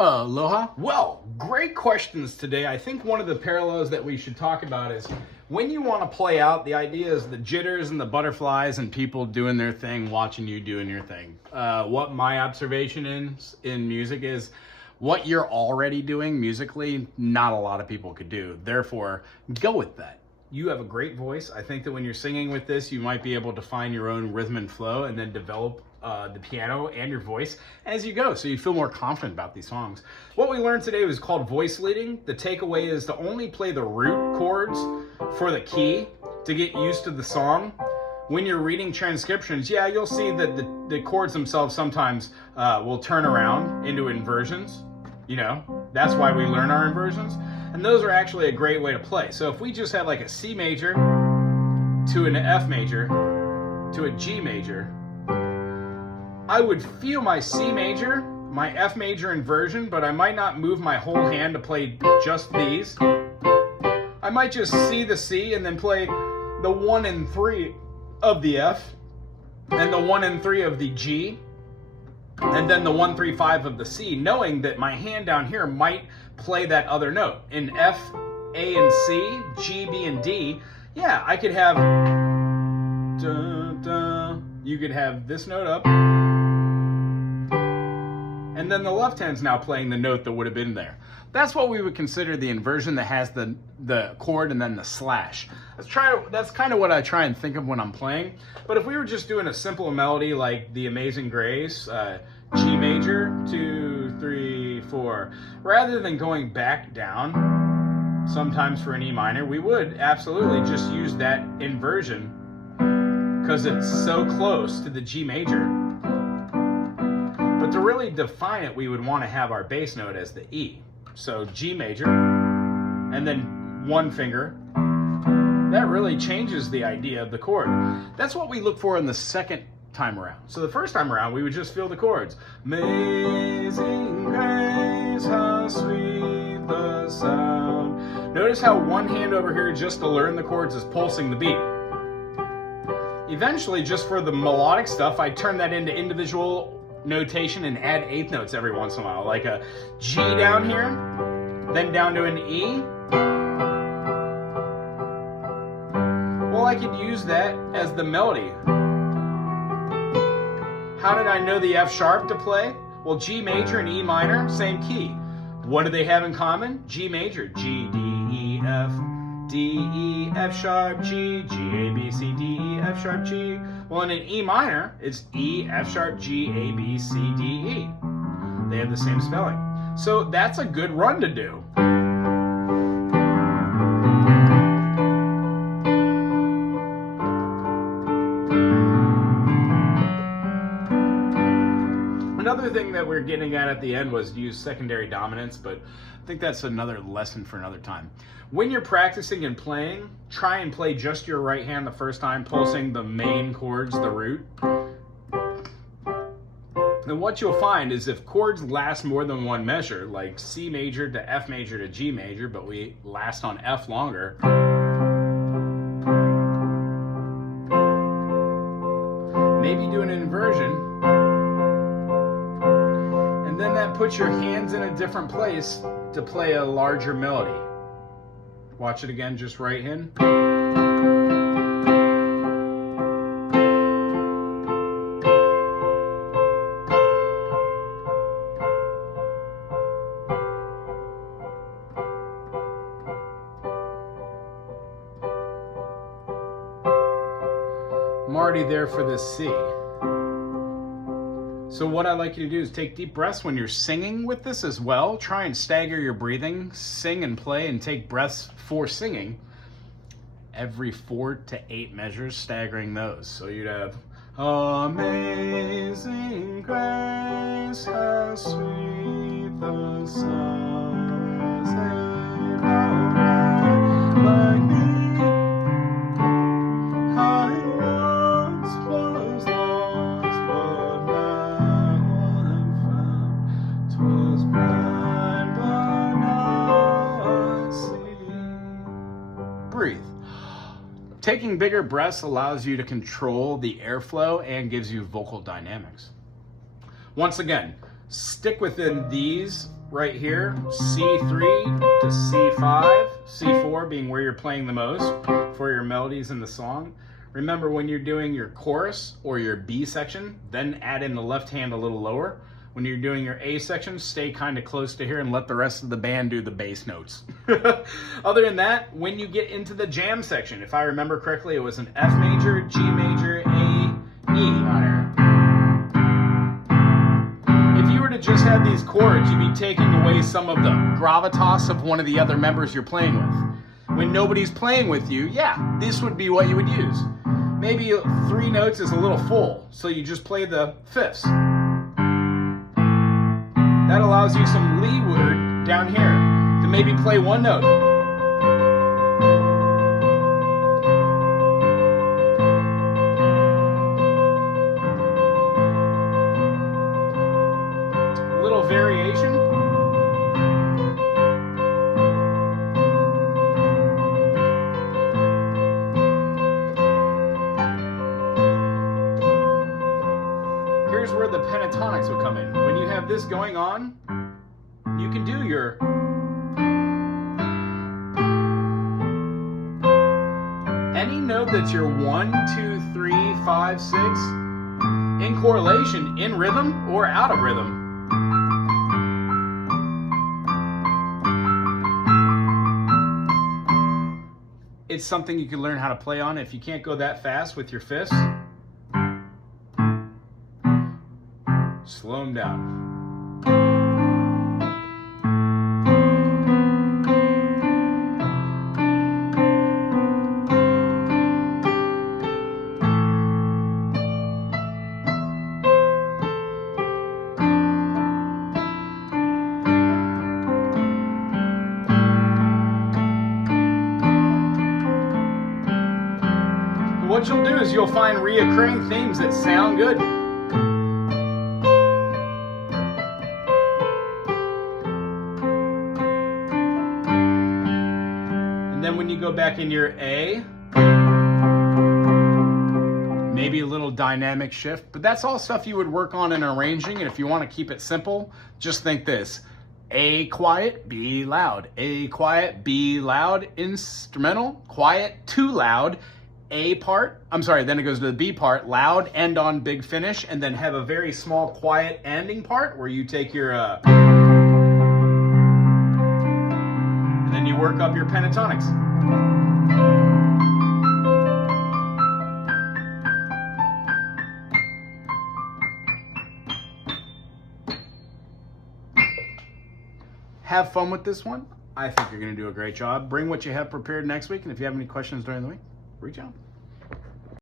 Aloha. Well, great questions today. I think one of the parallels that we should talk about is when you want to play out, the idea is the jitters and the butterflies and people doing their thing, watching you doing your thing. What my observation is in music is what you're already doing musically, not a lot of people could do. Therefore, go with that. You have a great voice. I think that when you're singing with this, you might be able to find your own rhythm and flow and then develop the piano and your voice as you go, so you feel more confident about these songs. What we learned today was called voice leading. The takeaway is to only play the root chords for the key to get used to the song. When you're reading transcriptions, yeah, you'll see that the chords themselves sometimes will turn around into inversions. You know, that's why we learn our inversions. And those are actually a great way to play. So if we just had like a C major to an F major to a G major, I would feel my C major, my F major inversion, but I might not move my whole hand to play just these. I might just see the C and then play the 1 and 3 of the F, and the 1 and 3 of the G, and then the 1, 3, 5 of the C, knowing that my hand down here might play that other note. In F, A, and C, G, B, and D, yeah, I could have, you could have this note up, and then the left hand's now playing the note that would have been there. That's what we would consider the inversion that has the chord and then the slash. That's kind of what I try and think of when I'm playing. But if we were just doing a simple melody like The Amazing Grace, G major, 2, 3, 4, rather than going back down, sometimes for an E minor, we would absolutely just use that inversion because it's so close to the G major. But to really define it, we would want to have our bass note as the E. So G major, and then one finger. That really changes the idea of the chord. That's what we look for in the second time around. So the first time around, we would just feel the chords. Amazing grace, how sweet the sound. Notice how one hand over here, just to learn the chords, is pulsing the beat. Eventually, just for the melodic stuff, I turn that into individual notation and add eighth notes every once in a while, like a G down here, then down to an E. Well, I could use that as the melody. How did I know the F sharp to play? Well, G major and E minor, same key. What do they have in common? G major, G, D, E, F, D, E, F sharp, G, G, A, B, C, D, E, F sharp, G. Well, in an E minor, it's E, F sharp, G, A, B, C, D, E. They have the same spelling. So that's a good run to do. Another thing that we're getting at the end was use secondary dominance, but I think that's another lesson for another time. When you're practicing and playing, try and play just your right hand the first time, pulsing the main chords, the root. And what you'll find is if chords last more than one measure, like C major to F major to G major, but we last on F longer, maybe do an inversion. Then that puts your hands in a different place to play a larger melody. Watch it again, just right hand. I'm already there for this C. So what I'd like you to do is take deep breaths when you're singing with this as well. Try and stagger your breathing, sing and play, and take breaths for singing every 4 to 8 measures, staggering those. So you'd have Amazing grace, how sweet the sound, saved a man like me. I once was lost, but now I'm found. 'Twas blind, but now I see. Breathe. Taking bigger breaths allows you to control the airflow and gives you vocal dynamics. Once again, stick within these right here, C3 to C5, C4 being where you're playing the most for your melodies in the song. Remember, when you're doing your chorus or your B section, then add in the left hand a little lower. When you're doing your A section, stay kind of close to here and let the rest of the band do the bass notes. Other than that, when you get into the jam section, if I remember correctly, it was an F major, G major, A, E. If you were to just have these chords, you'd be taking away some of the gravitas of one of the other members you're playing with. When nobody's playing with you, yeah, this would be what you would use. Maybe 3 notes is a little full, so you just play the fifths. That allows you some leeward down here to maybe play 1 note. A little variation. Here's where the pentatonics would come in. When you have this going on, you can do your any note that's your 1, 2, 3, 5, 6 in correlation, in rhythm or out of rhythm. It's something you can learn how to play on. If you can't go that fast with your fists, slow them down. What you'll do is you'll find reoccurring themes that sound good. And then when you go back in your A, maybe a little dynamic shift, but that's all stuff you would work on in arranging. And if you want to keep it simple, just think this: A quiet, B loud, A quiet, B loud, instrumental, quiet, too loud, A part, then it goes to the B part, loud, end on big finish, and then have a very small quiet ending part where you take your, and then you work up your pentatonics. Have fun with this one. I think you're going to do a great job. Bring what you have prepared next week, and if you have any questions during the week, reach out.